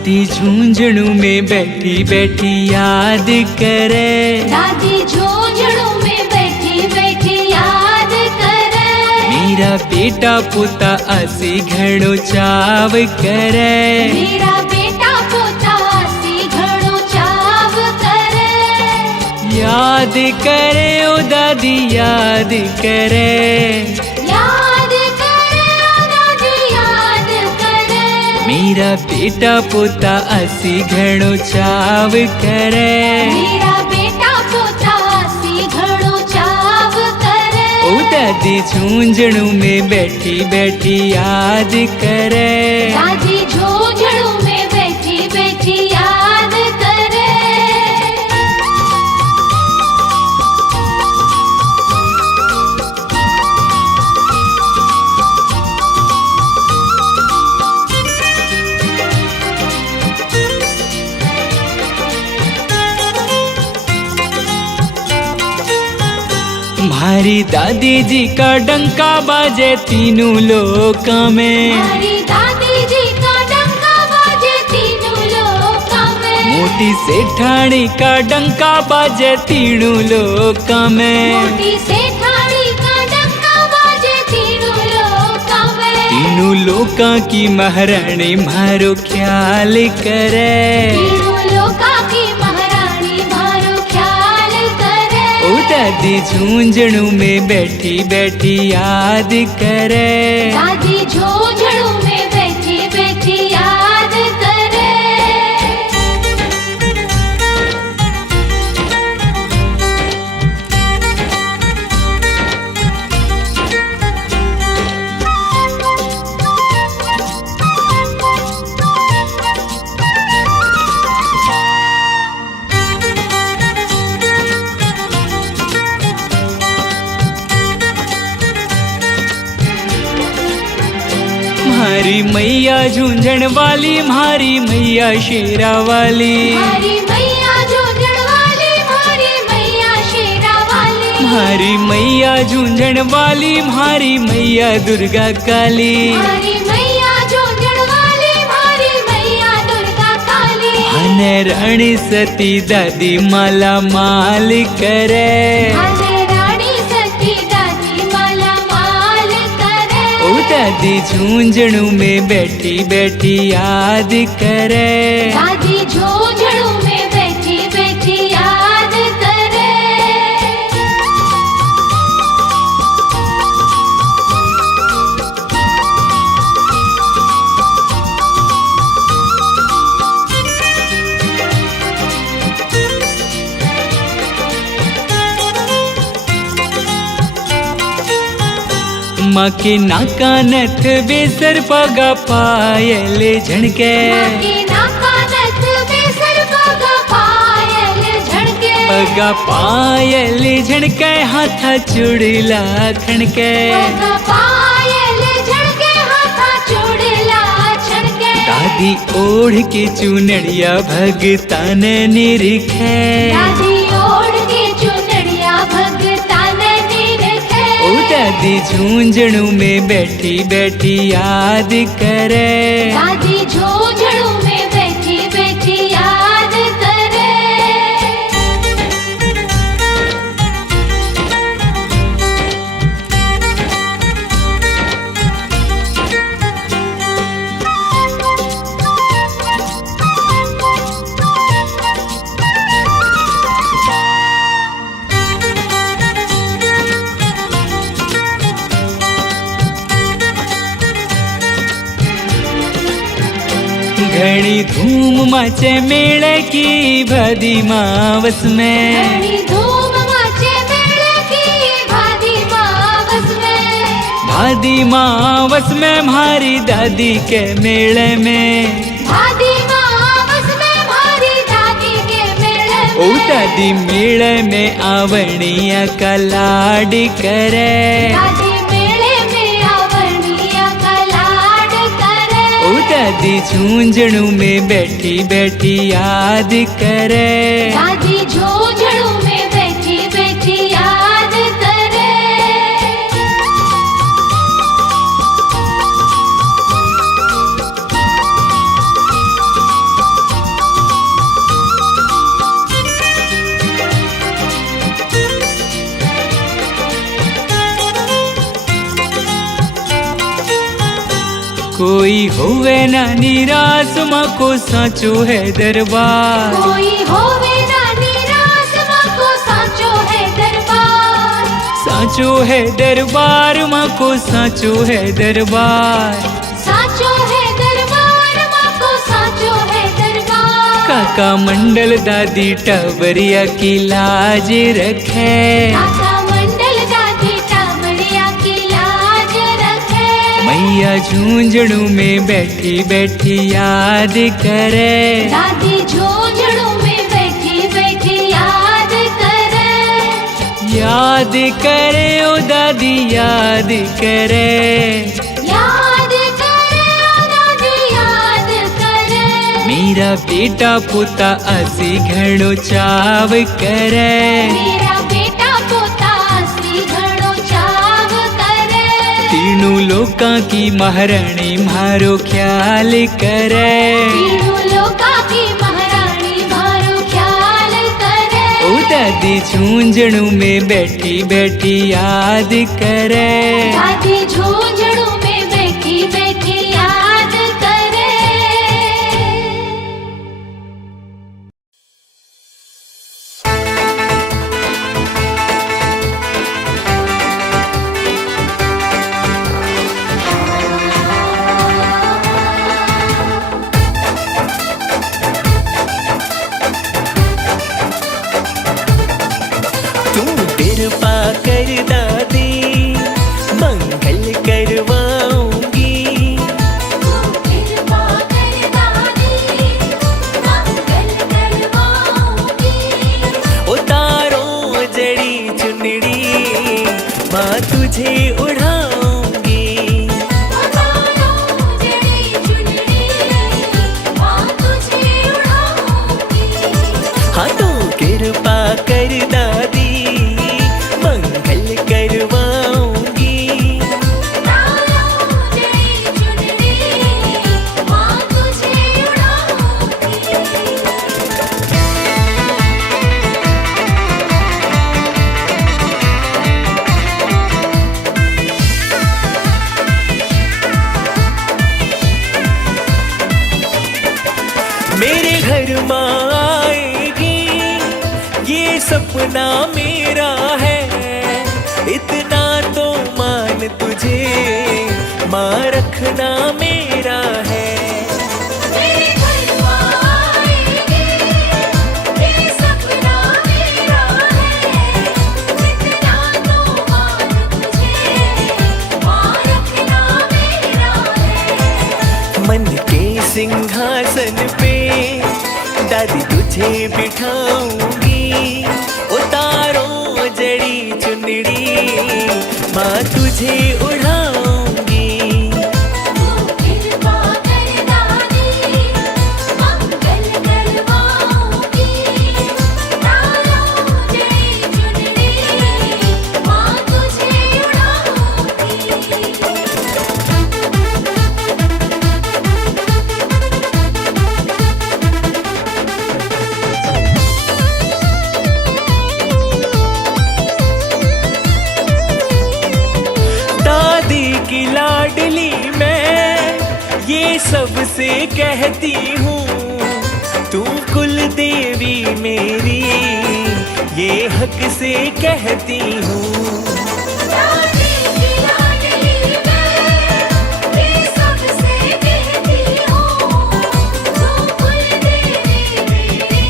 दादी झुंझुनू में बैठी बैठी याद करे, दादी झुंझुनू में बैठी बैठी याद करे। मेरा बेटा पोता असी घणो चाव करे, मेरा बेटा पोता असी घणो चाव करे। याद करे ओ दादी याद करे, याद करे ओ दादी याद करे। मेरा बेटा पोता असी घणो चाव करे, मेरा बेटा पोता असी घणो चाव करे। ओ दादी झुंझुनू में बैठी बैठी याद करे, दादी झुंझुनू में बैठी बैठी याद करे। हमारी दादी जी का डंका बाजे तीनों लोक में, हमारी दादी जी का डंका बाजे तीनों लोक में। मोटी सेठानी का डंका बाजे तीनों लोक में, मोटी सेठानी का डंका बाजे तीनों लोक में। तीनों लोका की महारानी मारो ख्याल करे, तीनों लोका की महारानी मारो ख्याल करे। ओ दादी झुंझुनू में बैठी बैठी याद करे, दादी झुंझुनू में बैठी बैठी याद करे। हमारी मैया झुंझुन वाली, हमारी मैया शेरा वाली, हमारी मैया झुंझुन वाली, हमारी मैया शेरा वाली। हमारी मैया झुंझुन वाली, हमारी मैया दुर्गा काली, हमारी मैया झुंझुन वाली, हमारी मैया दुर्गा काली। हने रानी सती दादी माला माल करे, हने रानी सती दादी माला माल करे। ओ दादी झुंझुनू में बैठी बैठी याद करे, दादी झुंझुनू में बैठी बैठी याद करे। माँ के नाका नथ बेसर पगा पायल झणके, के नाका नथ बेसर पगा पायल झड़के। पगा पायल झणके हाथा चुड़ला खणके, पगा पायल झड़के हाथा चूड़ला छड़के। दादी ओढ़ के चुनड़िया भगतान निरखे, दादी ओढ़ के चुनड़िया भगतान निरखे। ओ दादी झुंझुनू में बैठी बैठी याद करे, दादी झुंझुनू में बैठी बैठी याद करे। घड़ी धूम मचे मेले की भादी मावस में, घड़ी धूम मचे मेले की भादी मावस में। भादी मावस में हमारी दादी के मेले में, भादी मावस में हमारी दादी के मेले में। ओ दादी मेले में आवणिया का लाड करे, दादी मेले में आवणिया का लाड करे। ओ दादी झुंझुनू में बैठी बैठी याद करे, दादी झुंझुनू में बैठी बैठी याद करे। कोई होवे ना निराश माको साचो है दरबार। कोई होवे ना निराश माको साचो है दरबार। साचो है दरबार माको साचो है दरबार। साचो है दरबार माको साचो है दरबार। काका मंडल दादी टबरिया की लाज रखे। काका मंडल दादी टबरिया की लाज रखे। मैया झुंझुनू में बैठी बैठी याद करे। दादी झुंझुनू में बैठी बैठी याद करे। याद करे ओ दादी याद करे। याद करे ओ दादी याद करे। मेरा बेटा पोता असी घणो चाव करे। मेरा बेटा पोता असी घणो चाव करे। तीनों लोकां की महारानी मारो ख्याल करे। तीनों लोकां की महारानी मारो ख्याल करे। ओ दादी झुंझुनू में बैठी बैठी याद करे। दादी झुंझुनू में बैठी बैठी याद करे। तू कृपा कर दादी मंगल करवाऊंगी। तू कृपा कर दादी मंगल करवाऊंगी। उतारो जड़ी चुनड़ी माँ तुझे उड़ाऊंगी। उतारो जड़ी चुनरी माँ तुझे उड़ाऊंगी। हाँ तू कृपा कर दादी मंगल करवाऊंगी। उतारो जड़ी चुनरी माँ तुझे उड़ाऊंगी। मेरे घर माँ आएगी ये सपना मेरा है। इतना तो मान तुझे माँ रखना मेरा है। मेरे घर माँ आएगी ये सपना मेरा है। जितना तो मान तुझे माँ रखना मेरा है। मन के सिंहासन पे दादी तुझे बिठाऊंगी। उतारो जड़ी चुनड़ी माँ तुझे उड़ाऊंगी। तू कृपा कर दादी मंगल करवाऊंगी। उतारो जड़ी चुनरी माँ तुझे उड़ाऊंगी। दादी की लाडली मैं ये सबसे कहती हूँ। तू कुल देवी मेरी ये हक से कहती हूँ। दादी की लाडली मैं ये सबसे कहती हूँ। तू कुल देवी मेरी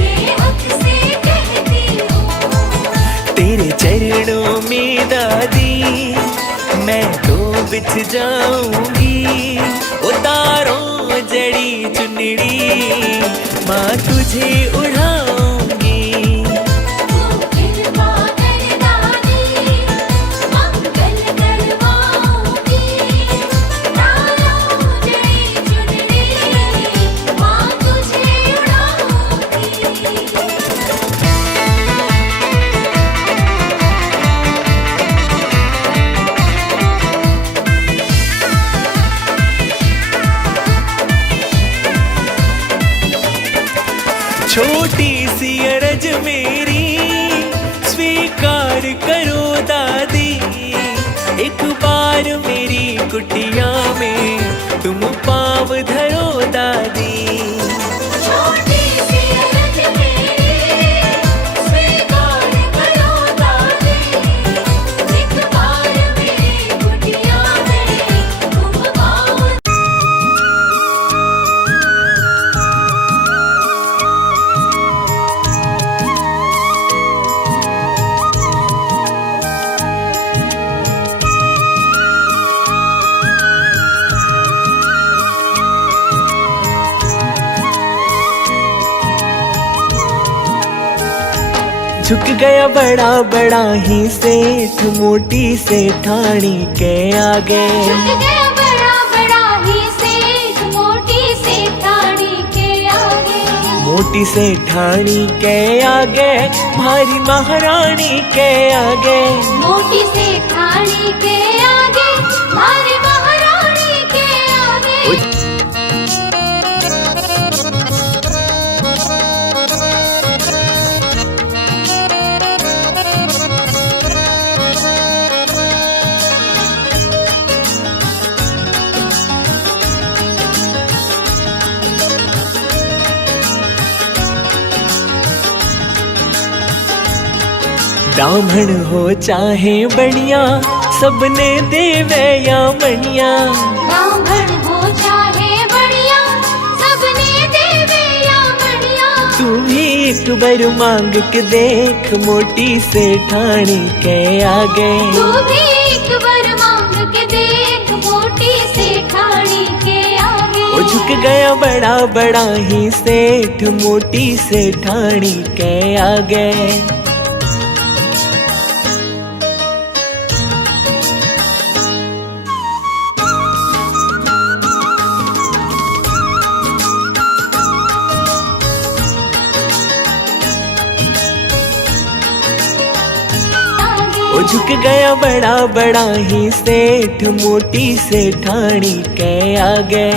ये हक से कहती हूँ। तेरे चरणों में दादी मैं तो बिछ जाऊंगी। उतारो जड़ी चुनड़ी माँ तुझे उड़ाऊंगी। तू कृपा कर दादी मंगल करवाऊंगी। उतारो जड़ी चुनरी माँ तुझे उड़ाऊंगी। छोटी सी अरज मेरी स्वीकार करो दादी। एक बार मेरी कुटिया में गया बड़ा बड़ा ही सेठ मोटी सेठानी के आगे। झुक गया बड़ा बड़ा ही सेठ मोटी सेठानी के आगे। मोटी सेठानी के आगे भारी महारानी के आगे। मोटी सेठानी के आगे भारी महारानी के आगे। ब्राह्मण हो चाहे बनिया सबने देवे या मणिया। ब्राह्मण हो चाहे बढ़िया सबने देवे या बढ़िया। तू भी एक बार मांग के देख मोटी सेठानी के आगे। तू भी एक बार मांग के देख मोटी सेठानी के आगे। वो झुक गया बड़ा बड़ा ही सेठ मोटी सेठानी के आगे। वो झुक गया बड़ा बड़ा ही सेठ मोटी सेठानी के आगे।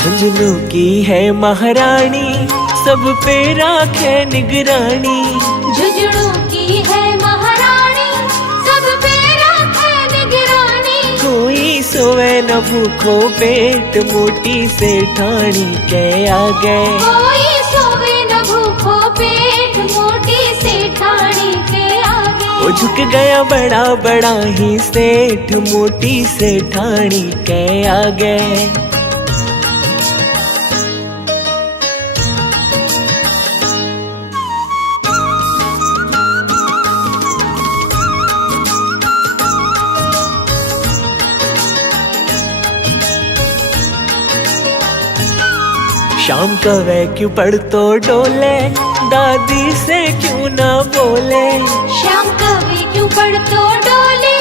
झुंझुनू की है महारानी सब पे राखे निगरानी। झुंझुनू की है महारानी सब पे राखे निगरानी। कोई सोवे न भूखो पेट मोटी सेठानी के आगे। कोई सोवे न भूखो पेट मोटी सेठानी के आगे। वो झुक गया बड़ा बड़ा ही सेठ मोटी सेठानी के आगे। शाम का वह क्यों पढ़ तो डोले दादी से क्यों ना बोले। शाम कभी क्यों पढ़ तो डोले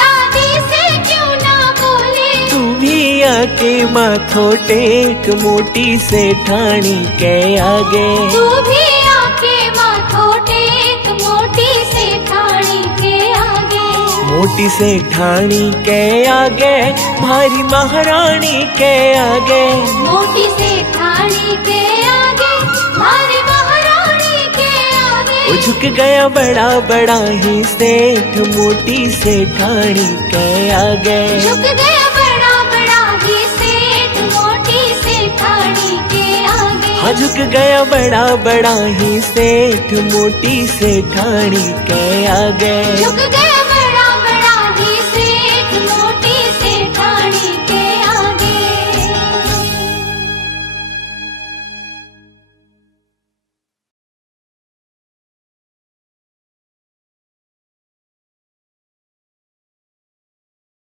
दादी से क्यों ना बोले। तू भी आके माथो टेक मोटी सेठानी के आगे। तू भी आके माथो टेक मोटी सेठानी के आगे। मोटी सेठानी के आगे भारी महारानी के आगे। मोटी सेठानी के आगे भारी महारानी के आगे। वो झुक गया बड़ा बड़ा ही सेठ मोटी सेठानी के आगे। झुक गया बड़ा बड़ा ही सेठ मोटी सेठानी के आगे। हाँ झुक गया बड़ा बड़ा ही सेठ मोटी सेठानी के आगे। झुक गया